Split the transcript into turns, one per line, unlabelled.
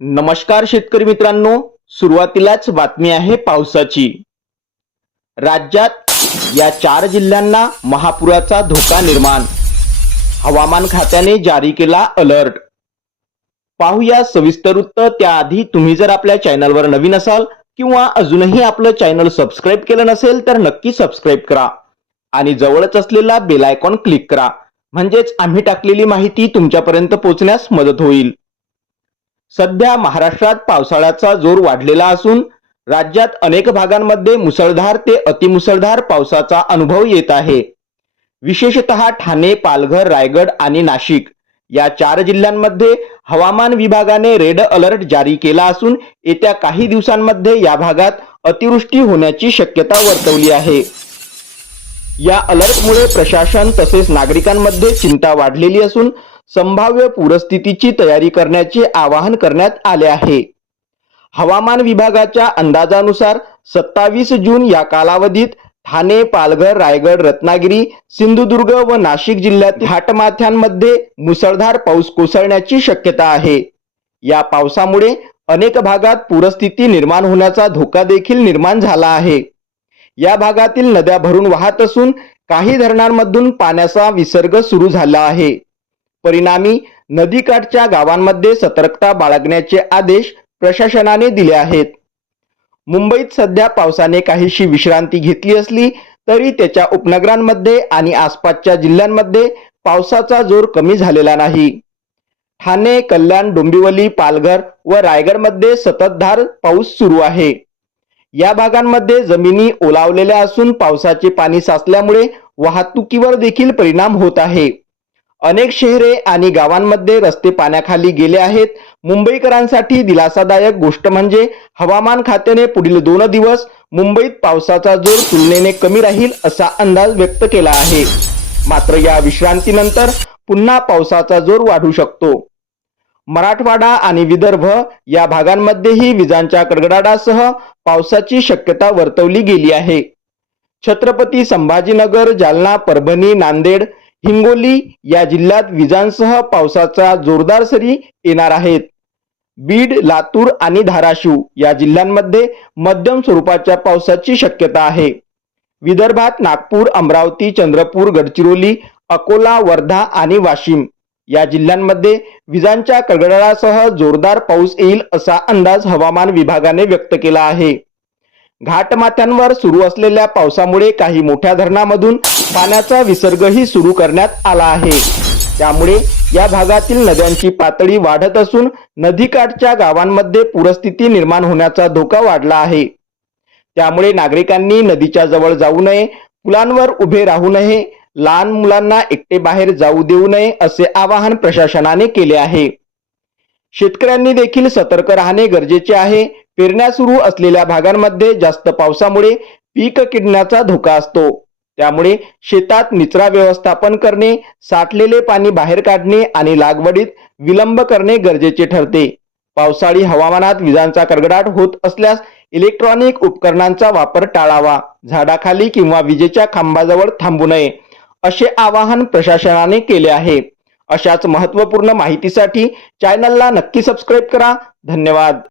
नमस्कार शेतकरी मित्रांनो सुरुवातीलाच बातमी आहे पावसाची. राज्यात या चार जिल्ह्यांना महापुराचा धोका निर्माण. हवामान खात्याने जारी केला अलर्ट. पाहूया सविस्तर वृत्त त्याआधी तुम्ही जर आपल्या चॅनलवर नवीन असाल किंवा अजूनही आपलं चॅनल सबस्क्राईब केलं नसेल तर नक्की सबस्क्राईब करा. आणि जवळच असलेला बेल आयकॉन क्लिक करा. म्हणजेच आम्ही टाकलेली माहिती तुमच्यापर्यंत पोहोचण्यास मदत होईल. सध्या महाराष्ट्रात पावसाळ्याचा जोर वाढलेला असून राज्यात अनेक भागांमध्ये मुसळधार ते अतिमुसळधार पावसाचा अनुभव येत आहे. विशेषतः ठाणे पालघर रायगड आणि नाशिक या चार जिल्ह्यांमध्ये हवामान विभागाने रेड अलर्ट जारी केला असून येत्या काही दिवसांमध्ये या भागात अतिवृष्टी होण्याची शक्यता वर्तवली आहे. या अलर्टमुळे प्रशासन तसेच नागरिकांमध्ये चिंता वाढलेली असून संभाव्य पूरस्थितीची तयारी करण्याचे आवाहन करण्यात आले आहे. हवामान विभागाच्या अंदाजानुसार सत्तावीस जून या कालावधीत ठाणे पालघर रायगड रत्नागिरी सिंधुदुर्ग व नाशिक जिल्ह्यात घाटमाथ्यांमध्ये मुसळधार पाऊस कोसळण्याची शक्यता आहे. या पावसामुळे अनेक भागात पूरस्थिती निर्माण होण्याचा धोका देखील निर्माण झाला आहे. या भागातील नद्या भरून वाहत असून काही धरणांमधून पाण्याचा विसर्ग सुरू झाला आहे. परिणामी नदीकाठच्या गावांमध्ये सतर्कता बाळगण्याचे आदेश प्रशासनाने दिले आहेत. मुंबईत सध्या पावसाने काहीशी विश्रांती घेतली असली तरी त्याच्या उपनगरांमध्ये आणि आसपासच्या जिल्ह्यांमध्ये पावसाचा जोर कमी झालेला नाही. ठाणे कल्याण डोंबिवली पालघर व रायगडमध्ये सततधार पाऊस सुरू आहे. या भागांमध्ये जमिनी ओलावलेल्या असून पावसाचे पाणी साचल्यामुळे वाहतुकीवर देखील परिणाम होत आहे. अनेक शहरे आणि गावांमध्ये रस्ते पाण्याखाली गेले आहेत. मुंबईकरांसाठी दिलासादायक गोष्ट म्हणजे हवामान खात्याने पुढील दोन दिवस मुंबईत पावसाचा जोर तुलनेने कमी राहील असा अंदाज व्यक्त केला आहे. मात्र या विश्रांतीनंतर पुन्हा पावसाचा जोर वाढू शकतो. मराठवाडा आणि विदर्भ या भागांमध्येही विजांच्या कडकडाटासह पावसाची शक्यता वर्तवली गेली आहे. छत्रपती संभाजीनगर जालना परभणी नांदेड हिंगोली या जिल्ह्यात विजांसह पावसाचा जोरदार सरी येणार आहेत. बीड लातूर आणि धाराशिव या जिल्ह्यांमध्ये मध्यम स्वरूपाच्या पावसाची शक्यता आहे. विदर्भात नागपूर अमरावती चंद्रपूर गडचिरोली अकोला वर्धा आणि वाशिम या जिल्ह्यांमध्ये विजांच्या कडगडासह जोरदार पाऊस येईल असा अंदाज हवामान विभागाने व्यक्त केला आहे. घाटमाथ्यांवर सुरू असलेल्या पावसामुळे काही मोठ्या धरणामधून पाण्याचा विसर्गही सुरू करण्यात आला आहे. त्यामुळे या भागातील नद्यांची पातळी वाढत असून नदीकाठच्या गावांमध्ये पूरस्थिती निर्माण होण्याचा धोका वाढला आहे. त्यामुळे नागरिकांनी नदीच्या जवळ जाऊ नये पुलांवर उभे राहू नये लहान मुलांना एकटे बाहेर जाऊ देऊ नये असे आवाहन प्रशासनाने केले आहे. शेतकऱ्यांनी देखील सतर्क राहणे गरजेचे आहे. पेरण्या सुरू असलेल्या भागांमध्ये जास्त पावसामुळे पीक किडण्याचा धोका असतो. त्यामुळे शेतात निचरा व्यवस्थापन करणे साठलेले पाणी बाहेर काढणे आणि लागवडीत विलंब करणे गरजेचे ठरते. पावसाळी हवामानात विजांचा कडकडाट होत असल्यास इलेक्ट्रॉनिक उपकरणांचा वापर टाळावा झाडाखाली किंवा विजेच्या खांबाजवळ थांबू नये असे आवाहन प्रशासनाने केले आहे. अशाच महत्त्वपूर्ण माहितीसाठी चॅनलला नक्की सबस्क्राईब करा. धन्यवाद.